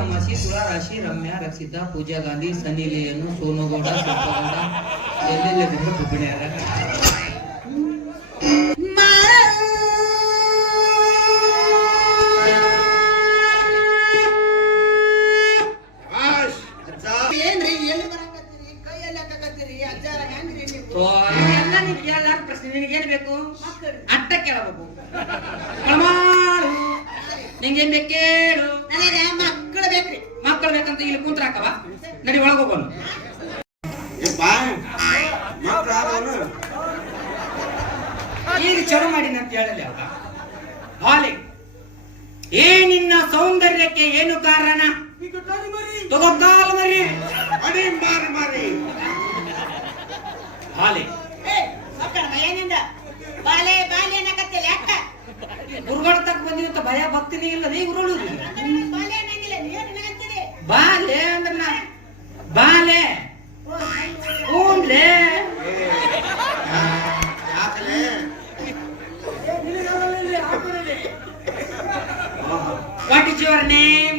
ಅಮಾಸಿ ತುಳಾ ರಾಶಿ ರಮ್ಯಾ ರಕ್ಷಿತಾ ಪೂಜಾ ಗಾಂಧಿ ಸನ್ನಿ ಲಿಯೋನ್ ಸೋನುಗೌಡ ಶಿಲ್ಪಗೌಡ ಎಲ್ಲೆಲ್ಲ ಪುಣ್ಯಾರ ನಿನಗೇನ್ ಬೇಕು ಅಟ್ಟ ಕೇಳಬೇಕು ನಿಂಗೇನ್ ಬೇಕು ಕೇಳು ಮಕ್ಕಳು ಬೇಕ್ರಿ ಮಕ್ಕಳು ಬೇಕಂತ ಇಲ್ಲಿ ಕುಂತ್ರ ಹಾಕವ ನಡಿ ಒಳಗ ಹೋಗೋಣ ಈಗ ಚಲೋ ಮಾಡಿನ ಅಂತ ಹೇಳಲಿ ಅವ ಹಾಲಿ ಏ ನಿನ್ನ ಸೌಂದರ್ಯಕ್ಕೆ ಏನು ಕಾರಣ ತಗೋಕಾಲ ಮರಿ ಅಡಿ ಮಾರಿ ಮಾರಿ ಹಾಲಿ ಬಾಲೆ ಬಾಲೆ ಅನ್ನಕತ್ತಿಲ್ಲ ಯಾಕ ಗುರುಗಳ ತಕ್ಕ ಬಂದಿವತ್ತ ಭಯ ಭಕ್ತಿನೇ ಇಲ್ಲ ನೀ ಗುರುಗಳು ಬಾಲೆ ಅನ್ನಂಗಿಲ್ಲ ನೀನು ಅನ್ನಕತ್ತೀರಿ ಬಾಲೆ ಅಂದ್ರ ಬಾಲೆ ಓನ್ಲೆ What is your name?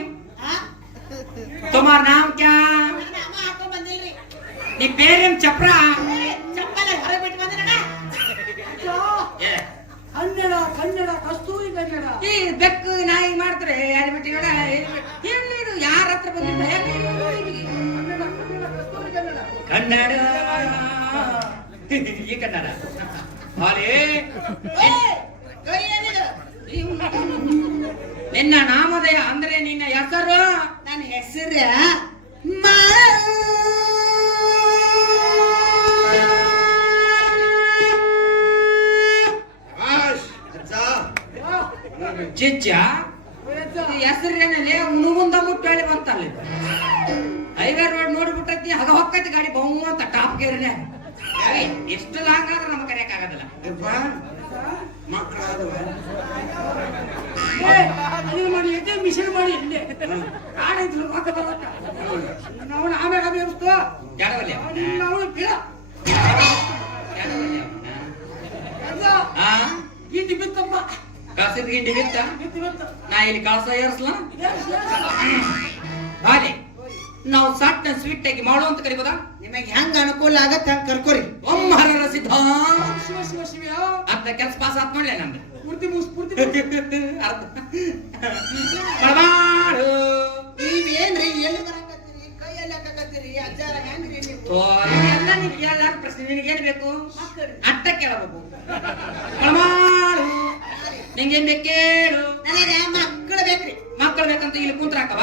तुम्हारा नाम क्या? ನಾಮ ಹಾಕೊಂಡ್ ಬಂದಿಲ್ರಿ नी पेरेम चपरा ಚಪ್ಪಲ ಹೊರಗೆ ಬಿಟ್ಟು ಬಂದ್ರಣ್ಣ ಕನ್ನಡ ಕನ್ನಡ ಕಸ್ತೂರಿ ಕನ್ನಡ ಈ ಬೆಕ್ಕು ನಾಯಿ ಮಾಡ್ತಾರೆ ಯಾರು ಬಿಟ್ಟು ಇದು ಯಾರ ಹತ್ರ ಬಂದಿದ್ದ ಕನ್ನಡ ಈ ಕನ್ನಡ ಹಾಲೇ ನಿನ್ನ ನಾಮಧೇಯ ಅಂದ್ರೆ ನಿನ್ನ ಹೆಸರು ನನ್ನ ಹೆಸರ ಚಿಚ್ಚ ಹೆಸರೇನಲ್ಲಿ ಮುನುಗುಂದ ಮುಟ್ಟಳಿ ಬಂತಲ್ಲ ಹೈವೇ ರೋಡ್ ನೋಡ್ಬಿಟ್ಟೈತಿ ಹಗ ಹೊಕ್ಕೈತಿ ಗಾಡಿ ಬಹು ಅಂತ ಟಾಪ್ ಗೇರ್ನೆ ಎಷ್ಟು ಲಾಂಗ್ ಆದ್ರೆ ನಮ್ಗೆ ಕರೆಯಕ್ ಆಗೋದಿಲ್ಲ ಮಿಷನ್ ಮಾಡಿ ಇಲ್ಲೇ ಕಾಡಿದ್ರು ನಾವು ಆಮೇಲೆ ಅಭಿವಸ್ತು ಯಾಡವಲ್ಲ ನಾವು ಬಿಡ ಗೀಟಿ ಬಿತ್ತಪ್ಪ ಕಳ್ಸಿದ ಗಿಂಡಿ ಬಿತ್ತ ಗೀಟಿ ಬಿತ್ತ ನಾ ಇಲ್ಲಿ ಕಳ್ಸ ಏರ್ಸ್ಲ ಬಾಲೆ ನಾವು ಸಟ್ಟ ಸ್ವೀಟ್ ಆಗಿ ಮಾಡು ಅಂತ ಕರಿಬೋದಾ ನಿಮಗೆ ಹೆಂಗ ಅನುಕೂಲ ಆಗತ್ತ ಹಂಗ ಕರ್ಕೋರಿ ಓಂ ಹರ ಸಿದ್ಧ ಶಿವ ಶಿವ ಶಿವ ಅಂತ ಕೆಲಸ ಪಾಸ್ ಆತ್ ಮಾಡ್ಲೆ ನಮ್ದು ಸ್ಫೂರ್ತಿ ಪರಮಾಳು ನೀವೇನ್ರಿ ಎಲ್ಲಿ ಬರಾಕತ್ತೀರಿ ಕೈಯಲ್ಲಿ ಹಾಕಕತ್ತೀರಿ ಅಜ್ಜಾರ ಹೆಂಗ್ರಿ ನೀವು ಎಲ್ಲ ನೀನು ಕೇಳಿದ ಪ್ರಶ್ನೆ ನಿನಗೇನು ಬೇಕು ಅಟ್ಟ ಕೇಳಬೇಕು ಪರಮಾಳು ನಿಂಗೇನ್ ಬೇಕು ಕೇಳು ನನಗೆ ಮಕ್ಕಳು ಬೇಕ್ರಿ ಮಕ್ಕಳು ಬೇಕಂತ ಇಲ್ಲಿ ಕುಂತ್ರ ಹಾಕವ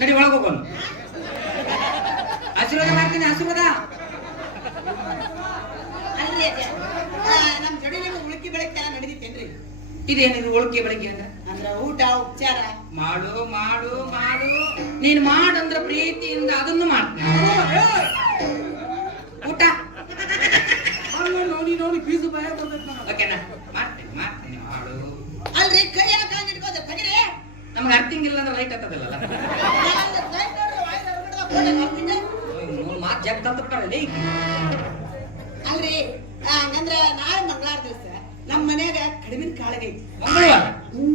ನಡಿ ಒಳಗ ಹೋಗೋಣ ಆಶೀರ್ವಾದ ಮಾಡ್ತೀನಿ ಆಶೀರ್ವಾದ ಅಲ್ರಿ ಅಜ್ಜ ನಮ್ ಜೋಡಿ ನೀವು ಉಳುಕಿ ಬೆಳಗ್ಗೆ ನಡೀತೇನ್ರಿ ಇದೇನಿದು ಉಳ್ಕೆ ಬೆಳಗ್ಗೆ ಅಂದ್ರೆ ಅಂದ್ರ ಊಟ ಉಪಚಾರ ಮಾಡು ಮಾಡು ಮಾಡು ನೀನ್ ಮಾಡಂದ್ರ ಪ್ರೀತಿಯಿಂದ ಅದನ್ನು ಮಾಡ್ತೀನಿ ಊಟ ನೋಡಿ ನೋಡಿ ಫೀಸು ಭಯ ಬರ್ತೈತೆ ಓಕೆನಾ ಮಾಡ್ತೀನಿ ಮಾಡ್ತೀನಿ ಮಾಡು ಅಲ್ರಿ ಕೈ ಯಾಕೆ ಹಂಗ ಇಟ್ಕೋದ ತಗಿರಿ ನಮ್ಗೆ ಅರ್ಥಿಂಗ್ ಇಲ್ಲ ಅಂದ್ರೆ ಲೈಟ್ ಹತ್ತದಿಲ್ಲ ಮಾತು ಜಗ್ ತಂತ ಕಳಲಿ ಅಲ್ರಿ ಹಂಗಂದ್ರ ನಾಳೆ ಮಂಗಳವಾರ ದಿವಸ ನಮ್ಮ ಮನ್ಯಾಗ ಕಡಿಮೆ ಕಾಳಗೈತಿ ಮಂಗಳವಾರ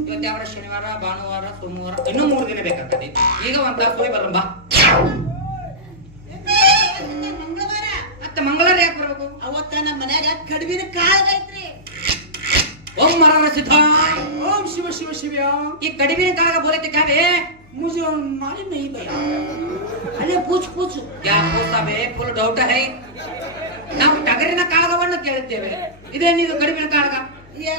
ಇವತ್ತು ಯಾವ ಶನಿವಾರ ಭಾನುವಾರ ಸೋಮವಾರ ಇನ್ನೂ 3 ದಿನ ಬೇಕಾಗ್ತದೆ ಈಗ ಒಂದ್ ತಾಸು ಹೋಗಿ ಬರಲ್ಲ ಬಾ ಮಂಗಳವಾರ ಮತ್ತೆ ಮಂಗಳವಾರ ಯಾಕೆ ಬರ್ಬೇಕು ಅವತ್ತ ನಮ್ಮ ಮನ್ಯಾಗ ಕಡಿಮೆ ಕಾಳಗೈತ್ರಿ ಓಂ ಮರ ಸಿದ್ಧ ओम शिव शिव शिव ये कड़वी काल का बोले थे क्या बे मुझे मालूम नहीं भैया अरे पूछ क्या पूछा बे फुल डाउट है ನಾವು ಟಗರಿನ ಕಾಳಗವನ್ನ ಕೇಳುತ್ತೇವೆ ಇದೇನಿದು ಕಡಿಮೆ ಕಾಳಗ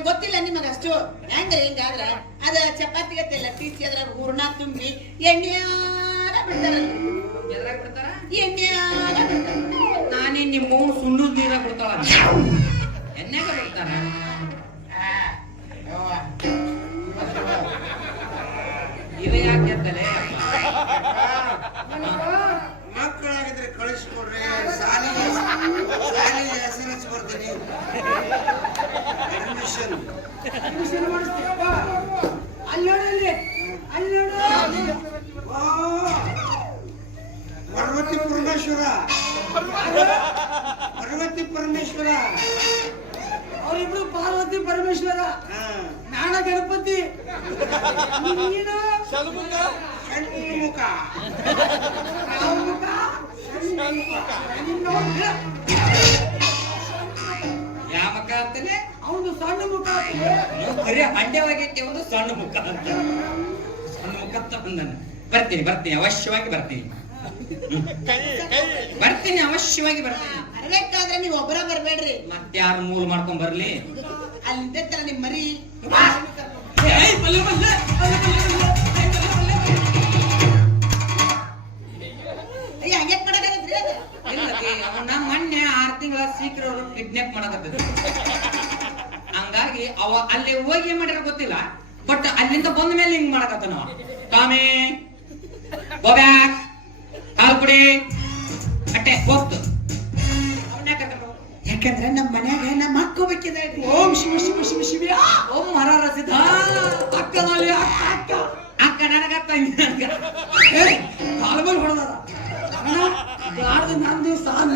ಗೊತ್ತಿಲ್ಲ ನಿಮಗ ಅಷ್ಟು ಹೆಂಗ್ರಿ ಹಿಂಗಾದ್ರ ಅದ ಚಪಾತಿ ಗತ್ತೆಲ್ಲ ಟೀಚಿ ಅದ್ರ ಹೂರ್ಣ ತುಂಬಿ ಎಣ್ಣೆಯಾರ ಬಿಡ್ತಾರಲ್ರಿ ಎದ್ರಾಗ ಬಿಡ್ತಾರ ಎಣ್ಣೆಯಾರ ಬಿಡ್ತಾರ ನಾನೇ ನಿಮ್ಮ ಸುಣ್ಣದ ನೀರ ಬಿಡ್ತಾಳ ಎಣ್ಣೆಗ ಬಿಡ್ತಾರ ಇವೆ ಯಾಕೆ ಅಂತಲೇ ಮಕ್ಕಳಾಗಿದ್ರೆ ಕಳಿಸ್ಕೊಡ್ರಿ ಶಾಲೆ ಹೆಸರು ಹಚ್ಕೊಡ್ತೀನಿ ಅಡ್ಮಿಷನ್ ಮಾಡಿಸ್ತೀಯಪ್ಪ ಅಲ್ಲಿ ನೋಡಿ ಪಾರ್ವತಿ ಪರಮೇಶ್ವರ ಅವರಿಬ್ರು ಪಾರ್ವತಿ ಪರಮೇಶ್ವರ ನಾನ ಗಣಪತಿ ನೀನು ಸಣ್ಣ ಮುಖ ಯಾವ ಮುಖ? ಯಾವ ಮುಖ ಅಂತಾನೆ ಅವನು ಸಣ್ಣ ಮುಖ ಬರೀ ಹಂಡ್ಯವಾಗೈತಿ ಒಂದು ಸಣ್ಣ ಮುಖ ಅಂತ ಸಣ್ಣ ಮುಖ ಅಂತ ಬಂದನು. ಬರ್ತೀನಿ ಅವಶ್ಯವಾಗಿ ಬರ್ತೀನಿ ಅವಶ್ಯವಾಗಿ ಬರ್ತೀನಿ. ಬರ್ಬೇಕಾದ್ರೆ ನೀವು ಒಬ್ಬರ ಬರ್ಬೇಡ್ರಿ, ಮತ್ತೆ ಯಾರು ಮೂಲ ಮಾಡ್ಕೊಂಡ್ ಬರ್ಲಿ? ಅಲ್ಲಿ ನಿಂತಿರ್ತಾರ ನಿಮ್ ಮರಿ. ಅಯ್ಯ ಹಂಗ್ಯಾಕ್ ಮಾಡಕತ್ತೀರಿ ಅದು? ನಮ್ಮ ಮೊನ್ನೆ 6 ತಿಂಗಳ ಸೀಕ್ರವರು ಕಿಡ್ನಾಪ್ ಮಾಡಕತ್ತಿದ್ರು. ಹಂಗಾಗಿ ಅವ ಅಲ್ಲಿ ಹೋಗಿ ಏನ್ ಮಾಡ್ಯಾರ ಗೊತ್ತಿಲ್ಲ, ಬಟ್ ಅಲ್ಲಿಂದ ಬಂದ ಮೇಲೆ ಹಿಂಗ್ ಮಾಡಕತ್ತ ನಾವ ಟಾಮಿ ಗೋ ಬ್ಯಾಕ್ ಕಾಲ್ಪುಡಿ ಅಟ್ಟೆ ಹೋಗ್ತು. ಯಾಕಂದ್ರೆ ನಮ್ಮ ಮನ್ಯಾಗ ನಮ್ಮ ಅಕ್ಕ ಬೇಕಿದೆ. ಓಂ ಶಿವ ಶಿವ ಶಿವ ಶಿವ ಓಂ ಮರಾರ ಸಿದ್ಧ ಅಕ್ಕನಲ್ಲಿ ಅಕ್ಕ ಅಕ್ಕ ನನಗತ್ತ ಕಾಲ ಮೇಲೆ ಹೊಡೆದಾರ ಗಾಡ್ದ ನಂದು ಸಾಲ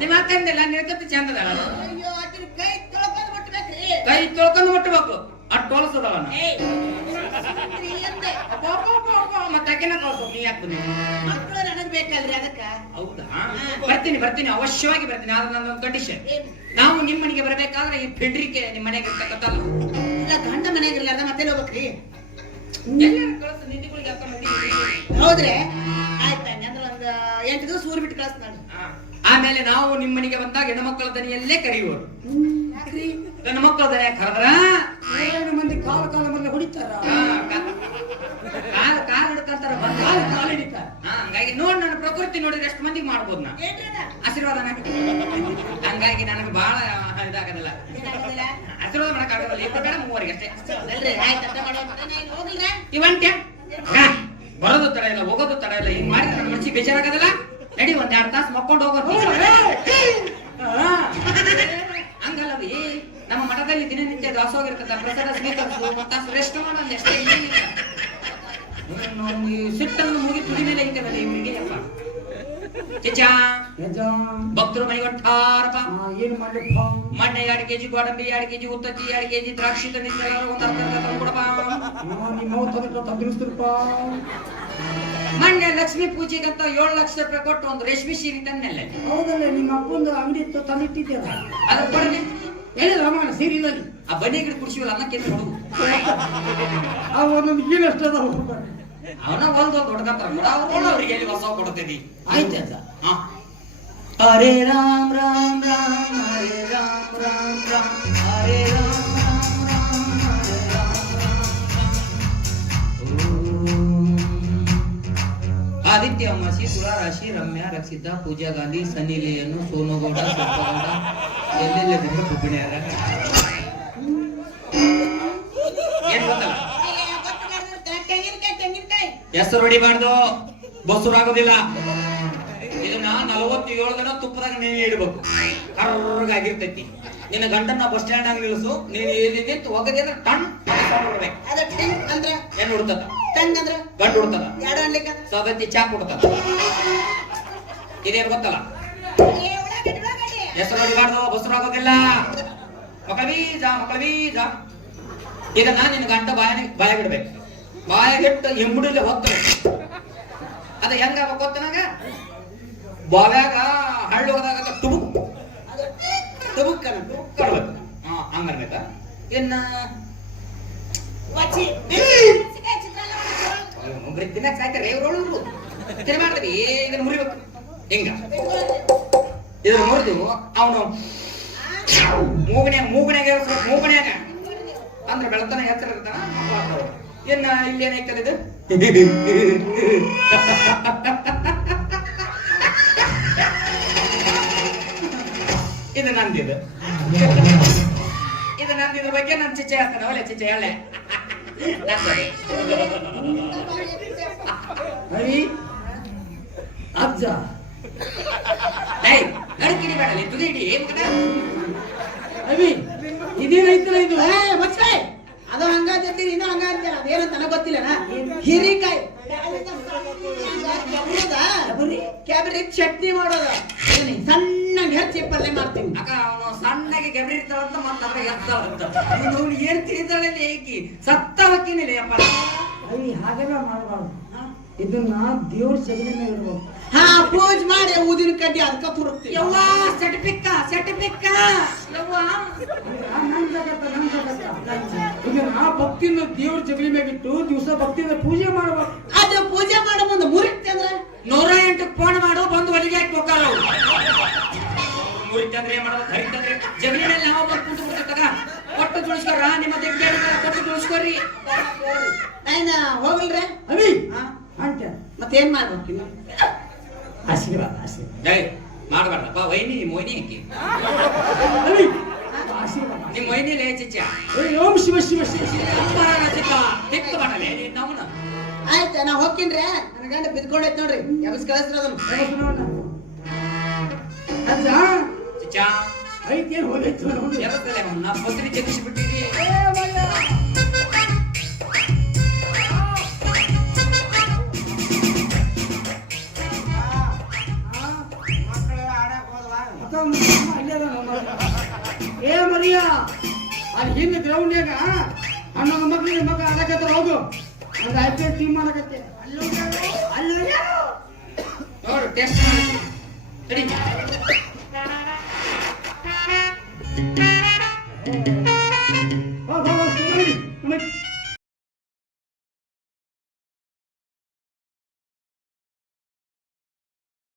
ನಿಮ್ಮ ಅಕ್ಕಂದಿಲ್ಲ ನಿನಕತ್ತ ಚಂದದ ಅಯ್ಯೋ ಅದ್ರ ಕೈ ತೊಳ್ಕೊಂಡ್ ಮುಟ್ಬೇಕ್ರಿ. ಕೈ ತೊಳ್ಕೊಂಡು ಮುಟ್ಟಬೇಕು ಅಟ್ಟು ಹೊಲಸದವ ಸ್ತ್ರೀ ಅಂದೆ. ಮತ್ತೆ ಅಕ್ಕಿನ ಕಳ್ಸೋದು ನೀ ಯಾಕೆ ಬಂದಿ? ಮಕ್ಕಳು ನನಗ್ ಬೇಕಲ್ರಿ ಅದಕ್ಕ. ಹೌದಾ ಬರ್ತೀನಿ ಅವಶ್ಯವಾಗಿ ಬರ್ತೀನಿ. ಆದ್ರೆ ನನ್ನೊಂದು ಕಂಡೀಷನ್, ಏನ್? ನಾವು ನಿಮ್ಮ ಮನೆಗೆ ಬರಬೇಕಾದ್ರೆ ಈ ಫೆಡ್ರಿಕೆ ನಿಮ್ಮ ಮನೆಗೆ ಇರ್ತಕ್ಕಂಥಲ್ಲ ಇಲ್ಲ ಗಂಡ ಮನೆಯಾಗ ಇರ್ಲಾರ್ದ ಮತ್ತೆ ಹೋಗ್ಬೇಕ್ರಿ. ಎಲ್ಲಾರು ಕಳ್ಸು ನಿಧಿಗಳಿಗೆ ಹಾಕೊಂಡು ನಡಿ. ಹೌದ್ರಿ ಆಯ್ತಾ? ಅಂದ್ರೆ ಒಂದ್ 8 ದಿವಸ ಊರ್ ಬಿಟ್ಟು ಕಳ್ಸ ನಾನು. ಆಮೇಲೆ ನಾವು ನಿಮ್ಮ ಮನೆಗೆ ಬಂದಾಗ ಹೆಣ್ಣುಮಕ್ಕಳ ದನಿಯಲ್ಲೇ ಕರೆಯುವರು. ಯಾಕ್ರಿ? ಗಂಡು ಮಕ್ಕಳ ದನಿಯ ಕರೆದ್ರ 7 ಮಂದಿ ಕಾಲ ಮೇಲೆ ಹೊಡಿತಾರ, ಕಾಲ್ ಹಿಡ್ಕಂತಾರ ಕಾಲ ಹಿಡಿತಾರ. ಹಂಗಾಗಿ ನೋಡ್ ನನ್ನ ಪ್ರಕೃತಿ ನೋಡಿದ್ರೆ ಎಷ್ಟು ಮಂದಿಗೆ ಮಾಡ್ಬೋದು ನಾ ಏನ್ರಿ ಅದ? ಆಶೀರ್ವಾದ ಹಂಗಾಗಿ ನನಗೆ ಬಹಳ ಇದಾಗದಿಲ್ಲ, ಏನಾಗೋದಿಲ್ಲ? ಆಶೀರ್ವಾದ ಮಾಡಕ್ಕಾಗಲ್ಲ. 2 ಬೇಡ 3 ಅಷ್ಟೇ. ಅಲ್ರಿ ಆಯ್ತು ಅರ್ಥ ಮಾಡೋ ನಾನು ಹೋಗಿಲ್ರ? ಇವಂಟ್ಯ ಬರೋದು ತಡ ಇಲ್ಲ, ಹೋಗೋದು ತಡ ಇಲ್ಲ. ಹಿಂಗ್ ಮಾಡಿದ್ರೆ ನನ್ನ ಮನಸ್ಸಿಗೆ ಬೇಜಾರಾಗದಲ್ಲ. ನಡಿ 1-2 ತಾಸು ಮಕ್ಕೊಂಡು ಹೋಗೋದು. ಹಂಗಲ್ಲವಿ, ನಮ್ಮ ಮಠದಲ್ಲಿ ದಿನನಿತ್ಯ ದಾಸೋಹ ಇರ್ತದ, ಪ್ರಸಾದ ಸ್ವೀಕರಿಸು, 1 ತಾಸು ರೆಸ್ಟ್ ಮಾಡೋದು ಅಷ್ಟೇ. ಸಿಟ್ಟನ್ನು ಮುಗಿ ತುದಿ ಮೇಲೆ ಐತಲ್ಲ ಇವರಿಗೆ ಅಪ್ಪ ಚಿಚ್ಚ ಭಕ್ತರು ಮನೆಗೊಟ್ಟಾರಪ್ಪ. ಏನ್ ಮಾಡ್ಲಿಪ್ಪ? ಮಣ್ಣೆ 2 kg ಗೋಡಂಬಿ, 2 kg ಉತ್ತತ್ತಿ, 2 kg ದ್ರಾಕ್ಷಿ ತಂದಿದ್ದ ಒಂದು ಅರ್ಧ ತಂದ್ಕೊಡಪ್ಪ. ನಿಮ್ಮ ತಂದಿರ್ಸ್ತಿರಪ್ಪ. ಮೊನ್ನೆ ಲಕ್ಷ್ಮೀ ಪೂಜೆಗಂತ 7 ಲಕ್ಷ ರೂಪಾಯಿ ಕೊಟ್ಟು ಒಂದು ರೇಷ್ಮೆ ಸೀರೆ ತಂದೆಲ್ಲ. ಹೌದಲ್ಲ, ನಿಮ್ಮ ಅಪ್ಪಂದು ಅಂಗಡಿ ಇತ್ತು ತಂದಿಟ್ಟಿದ್ಯಲ್ಲ, ಅದ್ರ ಕೊಡನೆ ಹೇಳಿಲ್ಲ ರಾಮಾಯಣ ಸೀರಿನಲ್ಲಿ ಆ ಬನ್ನಿ ಗಿಡ ಕುಡಿಸಿವಲ್ಲ ಅನ್ನಕ್ಕೆ ನೋಡು. ಅವನು ಏನಷ್ಟದ ಅವನ ಒಂದು ಹೊಡ್ಕಂತಾರ ಅವ್ರಿಗೆ ಎಲ್ಲಿ ಹೊಸ ಕೊಡ್ತೇವಿ. ಆಯ್ತು ಅಜ್ಜ. ಹರೇ ರಾಮ್ ರಾಮ್ ರಾಮ್ ಹರೇ ರಾಮ್ ರಾಮ್ ರಾಮ್ ಹರೇ ರಾಮ್ ರಾಮ್ ರಾಮ್ ಹರೇ ರಾಮ್ ರಾಮ್. ಆದಿತ್ಯ ಅಮಾಸಿ, ತುಲಾ ರಾಶಿ, ರಮ್ಯಾ, ರಕ್ಷಿತಾ, ಪೂಜಾ ಗಾಂಧಿ, ಸನ್ನಿ ಲಿಯೋನ್, ಸೋನುಗೌಡ, ಸ್ವಲ್ಪಗೌಡ, ಎಲ್ಲೆಲ್ಲ ಬುಬ್ಬಿಣ್ಯಾರ. ಏನ್ ಗೊತ್ತಲ್ಲ, ತೆಂಗಿನಕಾಯಿ ಹೆಸರು ಹೊಡಿಬಾರ್ದು, ಬಸುರಾಗೋದಿಲ್ಲ. ಇದನ್ನ 47 ದಿನ ತುಪ್ಪದಾಗ ನೆನೆ ಇಡ್ಬೇಕು, ಕರ್ರಗಾಗಿರ್ತೈತಿ. ನಿನ್ನ ಗಂಡನ್ನ ಬಸ್ ಸ್ಟ್ಯಾಂಡ್ ಆಗಿ ನಿಲ್ಲಿಸು, ನೀನು ಇಲ್ಲಿ ನಿಂತು ಹೋಗದೆ ಅಂದ್ರೆ ಟಣ್ ಬಿಡ್ಬೇಕು. ಅದ ಟೆಂಗ್ ಅಂದ್ರ ಏನ್ ಹುಡ್ತದ? ಟಂಗ್ ಅಂದ್ರ ಗಂಡು ಹುಡ್ತದ, ಎರಡು ಅನ್ಲಿಕ್ಕ ಸೌದತ್ತಿ ಚಾ ಕೊಡ್ತದ. ಇದೇನು ಗೊತ್ತಲ್ಲ, ಹೆಸರು ಹೊಡಿಬಾರ್ದು, ಬಸುರಾಗೋದಿಲ್ಲ. ಮಕ್ಕಳ ಬೀಜ. ಇದನ್ನ ನಿನ್ನ ಗಂಡ ಬಾಯಾಗಿಡ್ಬೇಕು. ಬಾಯಾಗಿಟ್ಟು ಎಂಬುಡಿಲ್ಲ ಹೋಗ್ತದೆ. ಅದ ಹೆಂಗ ಗೊತ್ತನಾಗ ಬಾವ್ಯಾಗ ಹಳ್ಳಿ ಹೋದಾಗ ಟುಬುಕ್ ಕಡ್ಬೇಕು. ಹಂಗನ್ಬೇಕ. ಇನ್ನ ತಿನ್ನಕ್ ಸಾಯ್ತಾರೆ ಇವ್ರೊಳರು ತಿನ್ಮಾಡ್ತೀವಿ. ಇದನ್ನ ಮುರಿಬೇಕು ಹಿಂಗ. ಇದನ್ನ ಮುರಿದು ಅವನು ಮೂಗನ್ಯಾಗ ಅಂದ್ರೆ ಬೆಳತನ ಎತ್ತರ ಇರ್ತಾನ. ಇನ್ನ ಇಲ್ಲಿ ಏನೈತಲ್ಲ ಇದು ಇದು ನಂದಿದು. ಇದ್ರ ಬಗ್ಗೆ ನಾನು ಚಿಚ್ಚೆ ಹೇಳ್ತಾನೆ. ಒಳ್ಳೆ ಚಿಚ್ಚೆ ಹೇಳೆ ಹರಿ ಅಜ್ಜ ನಡ್ಕಿಡಿ ಬೇಡಲಿ ತುದಿ ಇಡಿ ಅವಿ ಇದೇನೈತಲ್ಲ ಇದು? ಮತ್ತೆ ಅದು ಹಂಗಾದಿರ್ತೀರಿ, ಇನ್ನೂ ಹಂಗಾದಿರ್ತೀರ. ಅದೇನೋ ನನಗೆ ಗೊತ್ತಿಲ್ಲನ. ಹಿರಿಕಾಯಿ ಕ್ಯಾಬ್ರಿ ಚಟ್ನಿ ಮಾಡೋದು, ಸಣ್ಣ ನಂಗೆ ಹೆಚ್ಚಿ ಪಲ್ಯ ಮಾಡ್ತೀನಿ. ಅಕ್ಕ ಅವನು ಸಣ್ಣಗೆ ಗೆಬರಿ ಇರ್ತಾವಂತ ಮತ್ತೆ ಅದ್ರ ಎತ್ತಾವಂತ ಅವ್ನು ಏನ್ ತಿಳಿದಾಳೆ ಏಕಿ ಸತ್ತ ಹೊಕ್ಕಿನಿಲ್ಲ ಅಪ್ಪ. ಅಲ್ಲಿ ಹಾಗೆಲ್ಲ ಮಾಡಬಾರ್ದು. ಇದನ್ನ ದೇವ್ರ ಸಗಣಿ ಮೇಲೆ ಇಡ್ಬೇಕು. ಹಾ ಪೂಜೆ ಮಾಡಿ ಊದಿನ ಕಡ್ಡಿ ಅದಕ್ಕ ತುರುಕ್ತಿ. ಯವ್ವ ಸೆಟಪಿಕ್ಕ ಯವ್ವ ನನ್ ಜಗತ್ತ ಇದನ್ನ ಭಕ್ತಿಯಿಂದ ದೇವ್ರ ಜಗಲಿ ಮ್ಯಾಗಿಟ್ಟು ದಿವಸ ಭಕ್ತಿಯಿಂದ ಪೂಜೆ ಮಾಡ್ಬೇಕು. ಅದು ಪೂಜೆ ಮಾಡೋ ಮುಂದೆ ಮುರಿತಿ ಅಂದ್ರೆ 108 ಫೋನ್ ಮಾಡು ಬಂದು ಒಲಿಗೆ ಹಾಕಿ ಹೋಗಾರ ಮುರಿತಂದ್ರೆ ಏನ್ ಮಾಡೋದು ಹರಿತಂದ್ರೆ ಜಗಲಿ ಮೇಲೆ ನಾವು ಬಂದು ಕುಂತು ಬಿಡ್ತಕ್ಕ ಕೊಟ್ಟು ತುಳಿಸ್ಕೊರ ನಿಮ್ಮ ದೇವ್ರ ಕೊಟ್ಟು ತುಳಿಸ್ಕೊರಿ. ನಾಯ್ನ ಹೋಗಲ್ರೆ ಅವಿ ಹಾ ಅಂತ ಮತ್ತೇನ್ ಮಾಡ್ಬೇಕು ಇನ್ನು? ಆಶೀರ್ವಾದ ಆಶೀರ್ವಾದ ಏಯ್ ಮಾಡಬಾರ್ದಪ್ಪ ವೈನಿ ಮೊಯ್ನಿ ಹಾಕಿ ಅವಿ ಆಶೀರ್ವಾದ. ನಿಮ್ಮ ಮೊಯ್ನಿಲೆ ಚಿಚ್ಚ ಓಂ ಶಿವ ಶಿವ ಶಿವ ಶಿವ. ದಿಕ್ಕ ಮಾಡಲೇ ನಮ್ಮನ ಆಯ್ತ ನಾ ಹೋಗ್ತೀನ್ರೆ ನನ್ನ ಗಂಡ ಬಿದ್ಕೊಂಡೈತ್ ನೋಡ್ರಿ ಎಬ್ಸ್ ಕಳಿಸ್ರಿ ಅದನ್ನು. ಅಜ್ಜ ಚಿಚ್ಚ ಐತೇನ್ ಹೋಗೈತು ನೋಡಿ. ಎದತ್ತಲೆ ನಾ ಪತ್ರಿ ಜಗಿಸಿ ಬಿಟ್ಟಿರಿ. ಮಕ್ಕಳೆಲ್ಲ ಆಡಕ್ ಹೋದ್ವಾ? ಏ ಮರಿಯಾ ಅಲ್ಲಿ ಹಿಂದ ಗ್ರೌಂಡ್ನಾಗ ಹನ್ನೊಂದು ಮಕ್ಳಿಗೆ ಮಕ್ಕಳು ಆಡಕತ್ತಾರ. ಹೋಗು ಒಂದು IPL ಟೀಮ್ ಮಾಡಕತ್ತೆ. ಅಲ್ಲಿ ನೋಡು ಟೆಸ್ಟ್ ಮಾಡಿ ತಡಿ.